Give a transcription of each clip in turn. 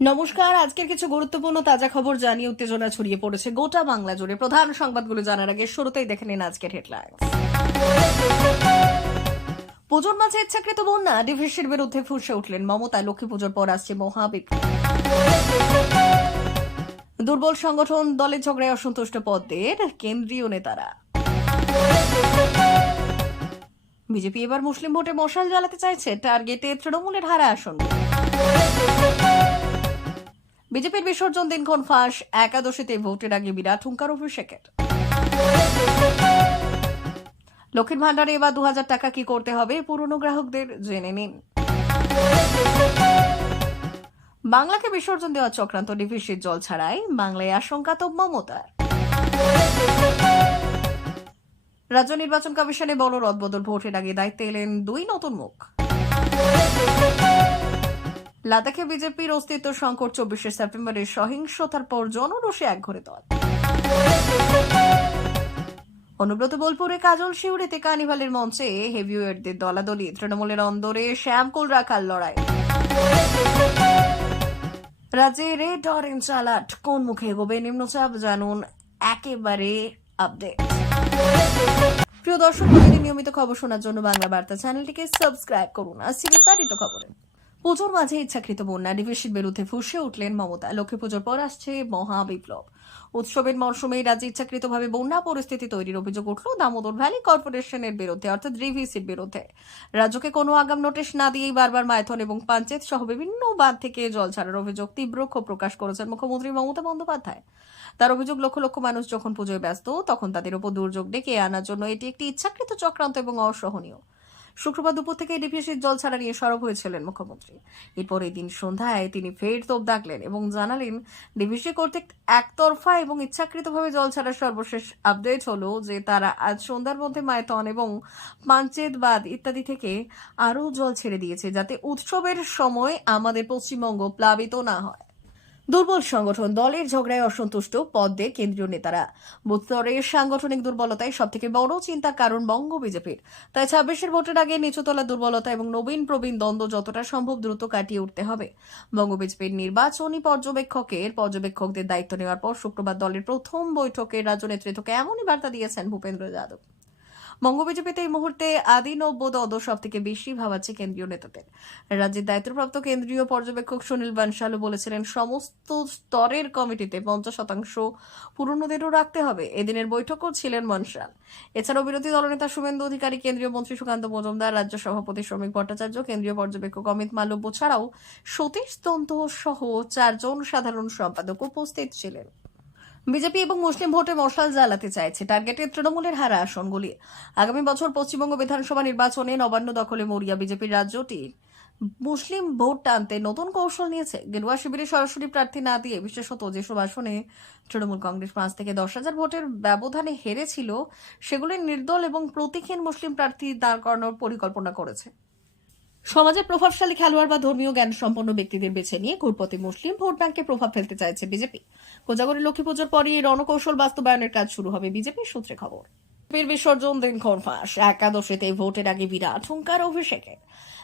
নমস্কার, আজকের কিছু গুরুত্বপূর্ণ তাজা খবর জানিয়ে উত্তেজনা ছড়িয়ে পড়েছে গোটা বাংলা জুড়ে। প্রধান সংবাদগুলো জানার আগে শুরুতেই দেখে নিন আজকের হেডলাইন। পুজোর মাঝে ইচ্ছাকৃত বন্যা, ডিভিসির বিরুদ্ধে ফুসে উঠলেন মমতা, লক্ষ্মী পুজোর পর আসছে মহাবিক্রম দুর্বল সংগঠন দলের ঝগড়ায় অসন্তুষ্ট পদের কেন্দ্রীয় নেতারা। বিজেপি এবার মুসলিম ভোটে মশাল জ্বালাতে চাইছে, টার্গেটে তৃণমূলের হারা আসন। বিজেপির বিসর্জন দিনক্ষণ ফাঁস, একাদশীতে ভোটের আগে বিরাট হুঙ্কার অভিষেকের। লক্ষ্মীর ভাণ্ডারে এবার দু হাজার টাকা কি করতে হবে, পুরনো গ্রাহকদের জেনে নিন। বাংলাকে বিসর্জন দেওয়া চক্রান্ত ডিভিসির জল ছাড়াই, বাংলায় আশঙ্কা তো মমতার। রাজ্য নির্বাচন কমিশনে বড় রদবদল, ভোটের আগে দায়িত্বে এলেন দুই নতুন মুখ। লাদাখে বিজেপির অস্তিত্ব সংকট চব্বিশে সেপ্টেম্বরের সহিংসতার পর জনরোষে একঘরে দল। অনুব্রত বোলপুরে কাজল শিউরিতে কার্নিভালের মঞ্চে হেভিওয়েটদের দলাদলি। তৃণমূলের অন্দরে শ্যামকুল রাখার লড়াই। রাজ্যে রেড, অরেঞ্জ অ্যালার্ট। কোন মুখে এগোবে নিম্নচাপ জানুন একেবারে আপডেট। প্রিয় দর্শক নিয়মিত খবর শোনার জন্য বাংলা বার্তা চ্যানেলটিকে সাবস্ক্রাইব করুন। আসছি বিস্তারিত খবরে। পুজোর মাঝে ইচ্ছাকৃত বন্যা ডিভিসির বিরুদ্ধে ফুসে উঠলেন মমতা। লক্ষ্মী পুজোর পর আসছে মহা বিপ্লব উৎসবের মরশুমে রাজ্যে ইচ্ছাকৃতভাবে বন্যা পরিস্থিতি তৈরির অভিযোগ উঠল দামোদর ভ্যালি কর্পোরেশনের বিরুদ্ধে, অর্থাৎ ডিভিসির বিরুদ্ধে। রাজ্যকে কোনো আগাম নোটিশ না দিয়েই বারবার মাইথন এবং পাঞ্চেত সহ বিভিন্ন বাঁধ থেকে জল ছাড়ার অভিযোগ তীব্র ক্ষোভ প্রকাশ করেছেন মুখ্যমন্ত্রী মমতা বন্দ্যোপাধ্যায়। তার অভিযোগ, লক্ষ লক্ষ মানুষ যখন পুজোয় ব্যস্ত, তখন তাদের উপর দুর্যোগ ডেকে আনার জন্য এটি একটি ইচ্ছাকৃত চক্রান্ত এবং অসহনীয়। শুক্রবার দুপুর থেকে ডিভিসির জল ছাড়া নিয়ে সরব হয়েছিলেন মুখ্যমন্ত্রী। এরপর দিন সন্ধ্যায় তিনি ফের তোপ দাগলেন এবং জানালেন ডিভিসি কর্তৃক একতরফা এবং ইচ্ছাকৃতভাবে জল ছাড়ার সর্বশেষ আপডেট হলো যে তারা আজ সন্ধ্যার মধ্যে মায়তন এবং পাঞ্চেত বাদ ইত্যাদি থেকে আরও জল ছেড়ে দিয়েছে যাতে উৎসবের সময় আমাদের পশ্চিমবঙ্গ প্লাবিত না হয়। দুর্বল সংগঠন দলের ঝগড়ায় অসন্তুষ্ট পদে কেন্দ্রীয় নেতারা। বুথ স্তরের সাংগঠনিক দুর্বলতাই সব থেকে বড় চিন্তার কারণ বঙ্গ বিজেপির। তাই ছাব্বিশের ভোটের আগে নিচুতলা দুর্বলতা এবং নবীন প্রবীণ দ্বন্দ্ব যতটা সম্ভব দ্রুত কাটিয়ে উঠতে হবে। বঙ্গ বিজেপির নির্বাচনী পর্যবেক্ষকের পর্যবেক্ষকদের দায়িত্ব নেওয়ার পর শুক্রবার দলের প্রথম বৈঠকে রাজ্য নেতৃত্বকে এমনই বার্তা দিয়েছেন ভূপেন্দ্র যাদব। বঙ্গ বিজেপিতে এই মুহূর্তে আদি নব্য দ্বন্দ্ব সব থেকে বেশি ভাবাচ্ছে কেন্দ্রীয় নেতাদের। রাজ্যের দায়িত্বপ্রাপ্ত কেন্দ্রীয় পর্যবেক্ষক সুনীল বানশালু বলেছিলেন, সমস্ত স্তরের কমিটিতে পঞ্চাশ শতাংশ পুরনোদেরও রাখতে হবে। এদিনের বৈঠকও ছিলেন মনসাল এছাড়াও বিরোধী দলনেতা শুভেন্দু অধিকারী, কেন্দ্রীয় মন্ত্রী সুকান্ত মজুমদার, রাজ্য সভাপতি শ্রমিক ভট্টাচার্য, কেন্দ্রীয় পর্যবেক্ষক অমিত মালব্য ছাড়াও সতীশ দন্ত সহ চারজন সাধারণ সম্পাদক উপস্থিত ছিলেন। বিজেপি এবং মুসলিম ভোটে মশাল জ্বালাতে চাইছে। টার্গেটে তৃণমূলের হারা আসনগুলি। আগামী বছর পশ্চিমবঙ্গ বিধানসভা নির্বাচনে নবান্ন দখলে মরিয়া বিজেপির রাজ্যটি। মুসলিম ভোট টানতে নতুন কৌশল নিয়েছে। গেরুয়া শিবিরে সরাসরি প্রার্থী না দিয়ে বিশেষত যেসব আসনে তৃণমূল কংগ্রেস পাঁচ থেকে দশ হাজার ভোটের ব্যবধানে হেরেছিল সেগুলির নির্দল এবং প্রতীকহীন মুসলিম প্রার্থী দাঁড় করানোর পরিকল্পনা করেছে। সমাজের প্রভাবশালী খেলোয়াড় বা ধর্মীয় জ্ঞান সম্পন্ন ব্যক্তিদের বেছে নিয়ে ঘুরপতি মুসলিম ভোট ব্যাংকে প্রভাব ফেলতে চাইছে বিজেপি। কোজাগরী লক্ষ্মী পুজোর পরই রণকৌশল বাস্তবায়নের কাজ শুরু হবে বিজেপির সূত্রে খবর। বীর বিসর্জন দিন ফাঁস? একাদশীতে ভোটের আগে বিরাট হুঙ্কার অভিষেকের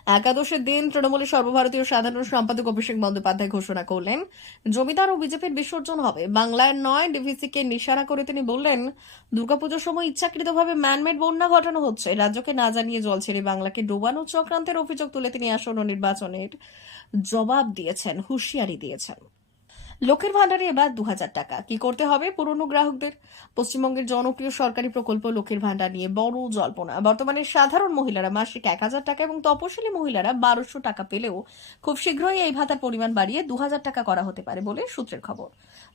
একাদশের দিন তৃণমূলের সর্বভারতীয় সাধারণ সম্পাদক অভিষেক বন্দ্যোপাধ্যায় ঘোষণা করলেন, জমিদার ও বিজেপির বিসর্জন হবে। বাংলার নয় ডিভিসিকে নিশানা করে তিনি বললেন, দুর্গাপুজোর সময় ইচ্ছাকৃতভাবে ম্যানমেড বন্যা ঘটানো হচ্ছে। রাজ্যকে না জানিয়ে জল ছেড়ে বাংলাকে ডোবানো চক্রান্তের অভিযোগ তুলে তিনি আসন্ন নির্বাচনের জবাব দিয়েছেন, হুঁশিয়ারি দিয়েছেন। লক্ষ্মীর ভান্ডারে এবার দু হাজার টাকা। কি করতে হবে পুরনো গ্রাহকদের? পশ্চিমবঙ্গের জনপ্রিয় সরকারি প্রকল্প লক্ষ্মীর ভান্ডার নিয়ে বড় জল্পনা। বর্তমানে সাধারণ মহিলারা মাসিক এক হাজার টাকা এবং তপশিলি মহিলারা বারোশো টাকা পেলেও খুব শীঘ্রই এই ভাতার পরিমাণ বাড়িয়ে দু হাজার টাকা করা হতে পারে বলে সূত্রের খবর।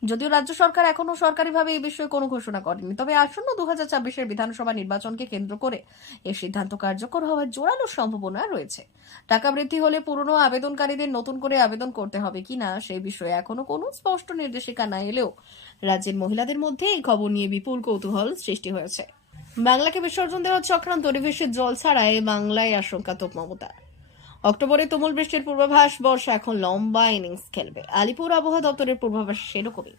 যদিও রাজ্য সরকার এখনও সরকারিভাবে এই বিষয়ে কোনো ঘোষণা করেনি, তবে আসন্ন দু হাজার বিধানসভা নির্বাচনকে কেন্দ্র করে এই সিদ্ধান্ত কার্যকর হওয়ার জোরালো সম্ভাবনা রয়েছে। টাকা বৃদ্ধি হলে পুরনো আবেদনকারীদের নতুন করে আবেদন করতে হবে কিনা সেই বিষয়ে এখনও কোনো স্পষ্ট নির্দেশিকা না এলেও রাজ্যের মহিলাদের মধ্যে এই খবর নিয়ে বিপুল কৌতূহল সৃষ্টি হয়েছে। বাংলাকে বিসর্জন দেওয়ার চক্রান্ত পরিবেশের জল ছাড়াই বাংলায় আশঙ্কা তোপ মমতা। অক্টোবরে তুমুল বৃষ্টির পূর্বাভাস, বর্ষা এখন লম্বা ইনিংস খেলবে। আলিপুর আবহাওয়া দপ্তরের পূর্বাভাস সেরকমই।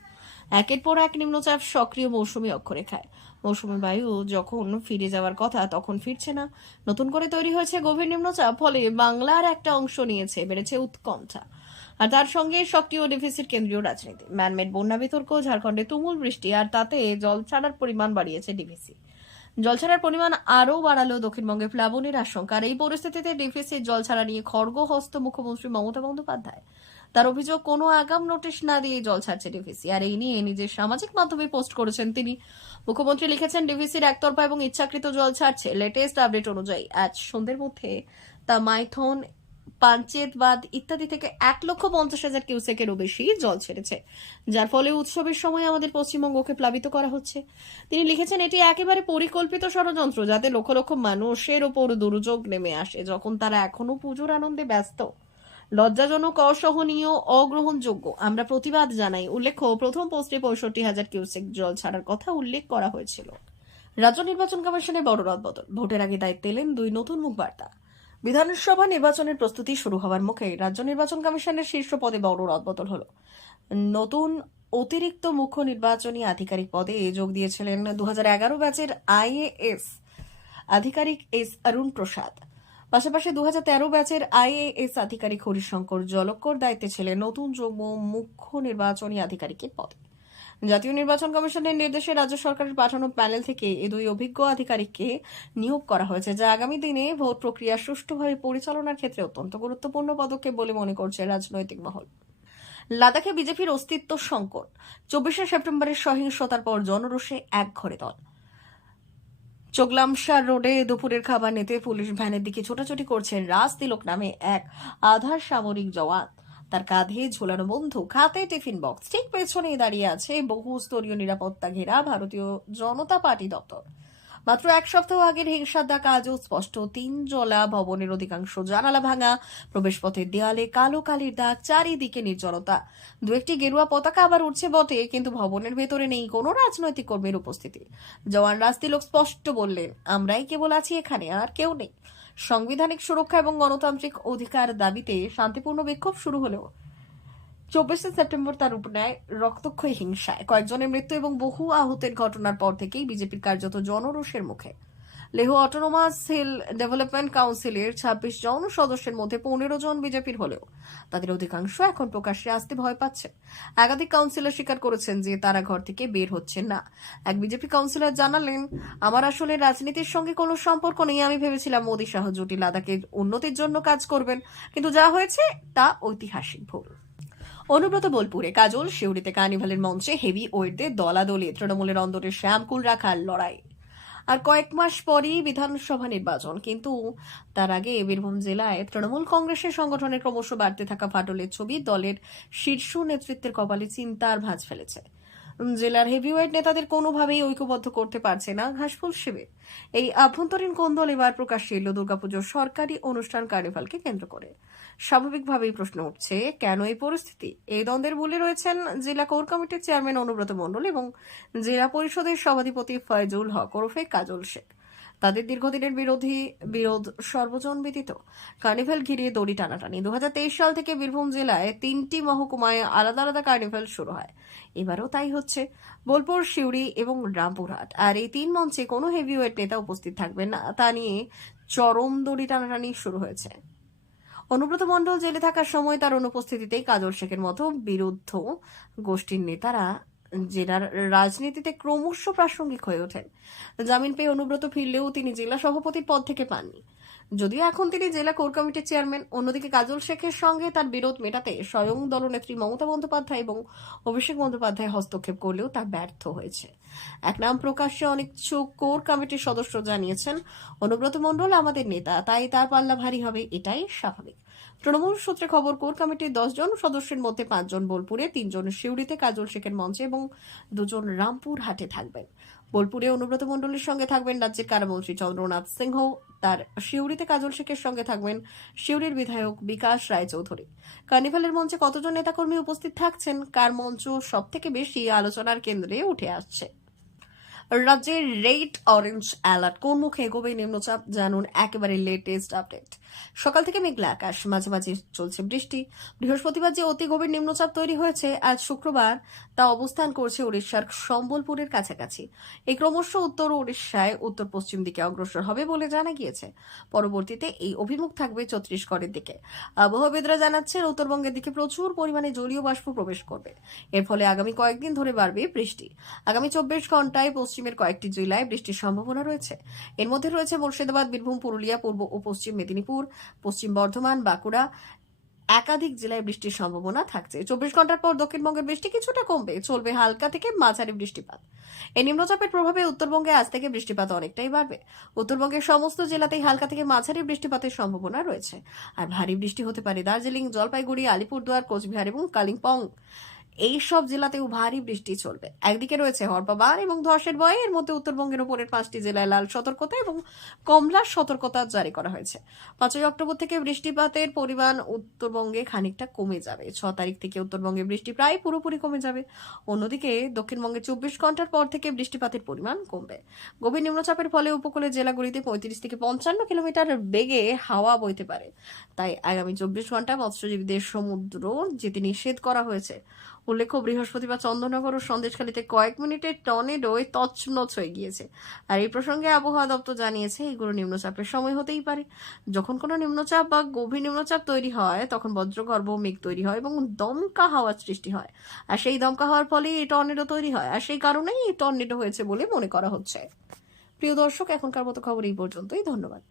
একের পর এক নিম্নচাপ সক্রিয় মৌসুমী অক্ষরেখায়। মৌসুমী বায়ু যখন ফিরে যাওয়ার কথা, তখন ফিরছে না। নতুন করে তৈরি হয়েছে গভীর নিম্নচাপ, ফলে বাংলার একটা অংশ নিয়েছে, বেড়েছে উৎকণ্ঠা। আর তার সঙ্গে সক্রিয় ডিফিসিট কেন্দ্রীয় রাজনীতি। ম্যানমেড বন্যা বিতর্ক, ঝাড়খণ্ডে তুমুল বৃষ্টি, আর তাতে জল ছাড়ার পরিমাণ বাড়িয়েছে ডিভিসি জল ছাড়ার পরিমাণ আরও বাড়ালো দক্ষিণবঙ্গে প্লাবনের আশঙ্কা। আর এই পরিস্থিতিতে ডিভিসির জল ছাড়া নিয়ে খড়গহস্ত মুখ্যমন্ত্রী মমতা বন্দ্যোপাধ্যায়। তার অভিযোগ, কোনো আগাম নোটিশ না দিয়ে জল ছাড়ছে ডিভিসি আর এই নিয়ে নিজের সামাজিক মাধ্যমে পোস্ট করেছেন তিনি। মুখ্যমন্ত্রী লিখেছেন ডিভিসির একতরফা এবং ইচ্ছাকৃত জল ছাড়ছে। লেটেস্ট আপডেট অনুযায়ী আজ সন্ধ্যের মধ্যে তা মাইথন পাঞ্চেত বাদ ইত্যাদি থেকে এক লক্ষ পঞ্চাশ হাজার কিউসেকেরও বেশি জল ছেড়েছে, যার ফলে উৎসবের সময় আমাদের পশ্চিমবঙ্গকে প্লাবিত করা হচ্ছে। তিনি লিখেছেন, এটি একেবারে পরিকল্পিত ষড়যন্ত্র যাতে লক্ষ লক্ষ মানুষের ওপর দুর্যোগ নেমে আসে যখন তারা এখনও পুজোর আনন্দে ব্যস্ত। লজ্জাজনক, অসহনীয়, অগ্রহণযোগ্য। আমরা প্রতিবাদ জানাই। উল্লেখ্য, প্রথম পোস্টে পঁয়ষট্টি হাজার কিউসেক জল ছাড়ার কথা উল্লেখ করা হয়েছিল। রাজ্য নির্বাচন কমিশনে বড় রদবদল। ভোটের আগে দায়িত্ব এলেন দুই নতুন মুখ বার্তা বিধানসভা নির্বাচনের প্রস্তুতি শুরু হওয়ার মুখে রাজ্য নির্বাচন কমিশনের শীর্ষ পদে বড় রদবদল হলো। নতুন অতিরিক্ত মুখ্য নির্বাচনী আধিকারিক পদে যোগ দিয়েছিলেন দু হাজার এগারো ব্যাচের আইএএস আধিকারিক এস অরুণ প্রসাদ। পাশাপাশি দু হাজার তেরো ব্যাচের আইএএস আধিকারিক হরিশঙ্কর জলক্কর দায়িত্বে ছিলেন নতুন যুগ্ম মুখ্য নির্বাচনী আধিকারিকের পদে। জাতীয় নির্বাচন কমিশনের নির্দেশে রাজ্য সরকারের পাঠানো প্যানেল থেকে এই দুই অভিজ্ঞ আধিকারিককে নিয়োগ করা হয়েছে, যা আগামী দিনে ভোট প্রক্রিয়া সুষ্ঠুভাবে পরিচালনার ক্ষেত্রে অত্যন্ত গুরুত্বপূর্ণ পদক্ষেপ বলে মনে করছে রাজনৈতিক মহল। লাদাখে বিজেপির অস্তিত্ব সংকট, চব্বিশে সেপ্টেম্বরের সহিংসতার পর জনরোষে এক ঘরে দল। চোগলামশার রোডে দুপুরের খাবার নিতে পুলিশ ভ্যানের দিকে ছোটাছুটি করছেন রাজ তিলক নামে এক আধার সামরিক জওয়ান। তার কাঁধে ঝোলানো বন্দুক, হাতে টিফিন বক্স। ঠিক পেছনেই দাঁড়িয়ে আছে বহু স্তরীয় নিরাপত্তা ঘেরা ভারতীয় জনতা পার্টি দপ্তর। মাত্র এক সপ্তাহ আগের হিংসার দাগ আজও স্পষ্ট। তিন জলা ভবনের অধিকাংশ জানালা ভাঙা, প্রবেশপথের দেয়ালে কালো কালির দাগ, চারিদিকে নির্জনতা। দু একটি গেরুয়া পতাকা আবার উঠছে বটে, কিন্তু ভবনের ভেতরে নেই কোনো রাজনৈতিক কর্মীর উপস্থিতি। জওয়ান রাজতিলক স্পষ্ট বললেন, আমরাই কেবল আছি এখানে, আর কেউ নেই। সাংবিধানিক সুরক্ষা এবং গণতান্ত্রিক অধিকার দাবিতে শান্তিপূর্ণ বিক্ষোভ শুরু হলেও চব্বিশে সেপ্টেম্বর তার রূপ নেয় রক্তক্ষয়ী হিংসায় কয়েকজনের মৃত্যু এবং বহু আহতের ঘটনার পর থেকেই বিজেপির কার্যত জনরোষের মুখে। লেহ অটোনোমাস হিল ডেভেলপমেন্ট কাউন্সিলের ছাব্বিশ জন সদস্যের মধ্যে পনেরো জন বিজেপির হলেও। তাদের অধিকাংশ এখন প্রকাশ্যে আসতে ভয় পাচ্ছে। একাধিক কাউন্সিলর স্বীকার করেছেন যে তারা ঘর থেকে বের হচ্ছেন না। এক বিজেপি কাউন্সিলর জানালেন, আমার আসলে রাজনীতির সঙ্গে কোনো সম্পর্ক নেই। আমি ভেবেছিলাম মোদী শাহ জুটি লাদাখের উন্নতির জন্য কাজ করবেন। কিন্তু যা হয়েছে, তা ঐতিহাসিক ভুল। অনুব্রত বোলপুরে কাজল, শিউরিতে কার্নিভালের মঞ্চে হেভি ওয়েটদের দলাদলি তৃণমূলের অন্দরে শ্যামকুল রাখার লড়াই। আর কয়েক মাস পরই বিধানসভা নির্বাচন। কিন্তু তার আগে বীরভূম জেলায় তৃণমূল কংগ্রেসের সংগঠনের ক্রমশ বাড়তে থাকা ফাটলের ছবি দলের শীর্ষ নেতৃত্বের কপালে চিন্তার ভাঁজ ফেলেছে। জেলার হেভিওয়েট নেতাদের কোনোভাবেই ঐক্যবদ্ধ করতে পারছে না ঘাসফুল শিবির। এই আভ্যন্তরীণ কোন্দল এবার প্রকাশ্যে এলো দুর্গাপুজোর সরকারি অনুষ্ঠান কার্নিভালকে কেন্দ্র করে। স্বাভাবিকভাবেই প্রশ্ন উঠছে, কেন এই পরিস্থিতি? এই দ্বন্দ্বের মূলে রয়েছেন জেলা কোর কমিটির চেয়ারম্যান অনুব্রত মণ্ডল এবং জেলা পরিষদের সভাধিপতি ফয়জুল হক ওরফে কাজল শেখ। তাদের দীর্ঘদিনের বিরোধী বিরোধ সর্বজন বিদিত কার্নিভ্যাল ঘিরে দড়ি টানাটানি। দু হাজার তেইশ সাল থেকে বীরভূম জেলায় তিনটি মহকুমায় আলাদা আলাদা কার্নিভ্যাল শুরু হয়। এবারও তাই হচ্ছে। বোলপুর শিউড়ি এবং রামপুরহাট। আর এই তিন মঞ্চে কোনো হেভিওয়েট নেতা উপস্থিত থাকবেন না, তা নিয়ে চরম দড়ি টানাটানি শুরু হয়েছে। অনুব্রত মণ্ডল জেলে থাকার সময় তার অনুপস্থিতিতেই কাজল শেখের মতো বিরুদ্ধ গোষ্ঠীর নেতারা জেলার রাজনীতিতে ক্রমশ প্রাসঙ্গিক হয়ে ওঠেন। জামিন পেয়ে অনুব্রত ফিরলেও তিনি জেলা সভাপতির পদ থেকে পাননি। যদিও এখন তিনি জেলা কোর কমিটির চেয়ারম্যান, অন্যদিকে কাজল শেখের সঙ্গে তার বিরোধ মেটাতে স্বয়ং দলনেত্রী মমতা বন্দ্যোপাধ্যায় এবং অভিষেক বন্দ্যোপাধ্যায় হস্তক্ষেপ করলেও তা ব্যর্থ হয়েছে। এক নাম প্রকাশ্যে অনিচ্ছুক কোর কমিটির সদস্য জানিয়েছেন, অনুব্রত মণ্ডল আমাদের নেতা, তাই তার পাল্লা ভারী হবে, এটাই স্বাভাবিক। তৃণমূল সূত্রে খবর, কোর কমিটির দশ জন সদস্যের মধ্যে পাঁচজন বোলপুরে, তিনজন শিউড়িতে, কাজল শেখের মঞ্চে এবং দুজন রামপুর হাটে থাকবেন। বোলপুরে অনুব্রত মণ্ডলের সঙ্গে থাকবেন রাজ্যের কারামন্ত্রী চন্দ্রনাথ সিংহ। তার শিউড়িতে কাজল শেখের সঙ্গে থাকবেন শিউড়ির বিধায়ক বিকাশ রায়চৌধুরী। কার্নিভালের মঞ্চে কতজন নেতাকর্মী উপস্থিত থাকছেন? কার মঞ্চ সব থেকে বেশি আলোচনার কেন্দ্রে উঠে আসছে? রাজ্যের রেড অরেঞ্জ অ্যালার্ট। কোন মুখে এগোবে নিম্নচাপ জানুন একেবারে লেটেস্ট আপডেট সকাল থেকে মেঘলা আকাশ মাঝে মাঝে চলছে বৃষ্টি। বৃহস্পতিবার যে অতি গভীর নিম্নচাপ তৈরি হয়েছে, আজ শুক্রবার তা অবস্থান করছে উড়িষ্যার সম্বলপুরের কাছাকাছি। এই ক্রমশ উত্তর উড়িষ্যায় উত্তর পশ্চিম দিকে অগ্রসর হবে বলে জানা গিয়েছে। পরবর্তীতে এই অভিমুখ থাকবে ছত্তিশগড়ের দিকে। আবহাওয়াবিদরা জানাচ্ছেন, উত্তরবঙ্গের দিকে প্রচুর পরিমাণে জলীয় বাষ্প প্রবেশ করবে। এর ফলে আগামী কয়েকদিন ধরে বাড়বে বৃষ্টি। আগামী চব্বিশ ঘন্টায় পশ্চিমের কয়েকটি জেলায় বৃষ্টির সম্ভাবনা রয়েছে। এর মধ্যে রয়েছে মুর্শিদাবাদ, বীরভূম, পুরুলিয়া, পূর্ব ও পশ্চিম মেদিনীপুর, পশ্চিম বর্ধমান, বাঁকুড়া। একাধিক জেলায় বৃষ্টির সম্ভাবনা থাকছে। চব্বিশ ঘণ্টার পর দক্ষিণবঙ্গের বৃষ্টি কিছুটা কমবে। চলবে হালকা থেকে মাঝারি বৃষ্টিপাত। এই নিম্নচাপের প্রভাবে উত্তরবঙ্গে আজ থেকে বৃষ্টিপাত অনেকটাই বাড়বে। উত্তরবঙ্গের সমস্ত জেলাতেই হালকা থেকে মাঝারি বৃষ্টিপাতের সম্ভাবনা রয়েছে। আর ভারী বৃষ্টি হতে পারে দার্জিলিং, জলপাইগুড়ি, আলিপুরদুয়ার, কোচবিহার এবং কালিম্পং। এই সব জেলাতেও ভারী বৃষ্টি চলবে। একদিকে রয়েছে হরপাবান এবং ধসের ভয়ে এর মধ্যে উত্তরবঙ্গের উপরের পাঁচটি জেলায় লাল সতর্কতা এবং কমলার সতর্কতা জারি করা হয়েছে। পাঁচই অক্টোবর থেকে বৃষ্টিপাতের পরিমাণ উত্তরবঙ্গে খানিকটা কমে যাবে। ছ তারিখ থেকে উত্তরবঙ্গে বৃষ্টি প্রায় পুরোপুরি কমে যাবে। অন্যদিকে দক্ষিণবঙ্গে চব্বিশ ঘণ্টার পর থেকে বৃষ্টিপাতের পরিমাণ কমবে। গভীর নিম্নচাপের ফলে উপকূলের জেলাগুলিতে পঁয়ত্রিশ থেকে পঞ্চান্ন কিলোমিটার বেগে হাওয়া বইতে পারে। তাই আগামী চব্বিশ ঘণ্টা মৎস্যজীবীদের সমুদ্র যেতে নিষেধ করা হয়েছে। উল্লেখ্য, বৃহস্পতিবার চন্দ্রনগর ও সন্দেশখালীতে কয়েক মিনিটের টর্নেডোয় তছনছ হয়ে গিয়েছে। আর এই প্রসঙ্গে আবহাওয়া দপ্তর জানিয়েছে, এগুলো নিম্নচাপের সময় হতেই পারে। যখন কোনো নিম্নচাপ বা গভীর নিম্নচাপ তৈরি হয়, তখন বজ্রগর্ভ, মেঘ তৈরি হয় এবং দমকা হাওয়ার সৃষ্টি হয়। আর সেই দমকা হওয়ার ফলে এই টর্নেডো তৈরি হয়। আর সেই কারণেই এই টর্নেডো হয়েছে বলে মনে করা হচ্ছে। প্রিয় দর্শক, এখনকার মতো খবর এই পর্যন্তই। ধন্যবাদ।